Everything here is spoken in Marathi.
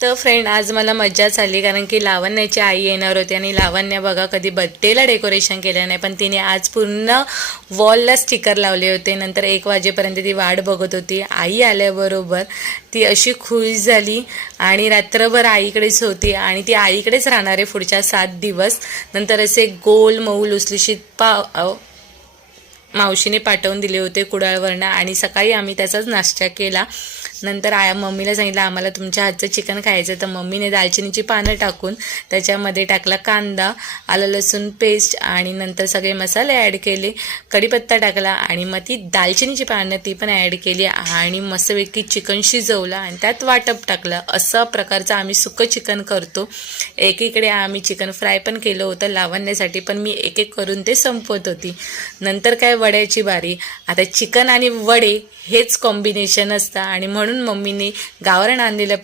तर फ्रेंड आज मला मज्जाच आली कारण की लावण्याची आई येणार होती आणि लावण्य बघा कधी बर्थडेला डेकोरेशन केलं नाही, पण तिने आज पूर्ण वॉलला स्टिकर लावले होते. नंतर 1 वाजेपर्यंत ती वाट बघत होती. आई आल्याबरोबर ती अशी खुश झाली आणि रात्रभर आईकडेच होती आणि ती आईकडेच राहणार आहे पुढच्या 7 दिवस. नंतर असे गोल मऊ लुसलुशीत मावशीने पाठवून दिले होते कुडाळवरनं आणि सकाळी आम्ही त्याचाच नाश्ता केला. नंतर मम्मीला सांगितलं आम्हाला तुमच्या हातचं चिकन खायचं, तर मम्मीने दालचिनीची पानं टाकून त्याच्यामध्ये टाकला कांदा, आलं लसूण पेस्ट आणि नंतर सगळे मसाले ॲड केले, कढीपत्ता टाकला आणि मग ती दालचिनीची पानं ती पण ॲड केली आणि मस्तपैकी चिकन शिजवलं आणि त्यात वाटप टाकलं. असा प्रकारचं आम्ही सुकं चिकन करतो. एकीकडे आम्ही चिकन फ्राय पण केलं होतं लावण्यासाठी, पण मी एक एक करून ते संपवत होती. नंतर काय वड्याची बारी. आता चिकन आणि वडे हेच कॉम्बिनेशन असतं आणि म्हणून मम्मीने गावरान आणलेलं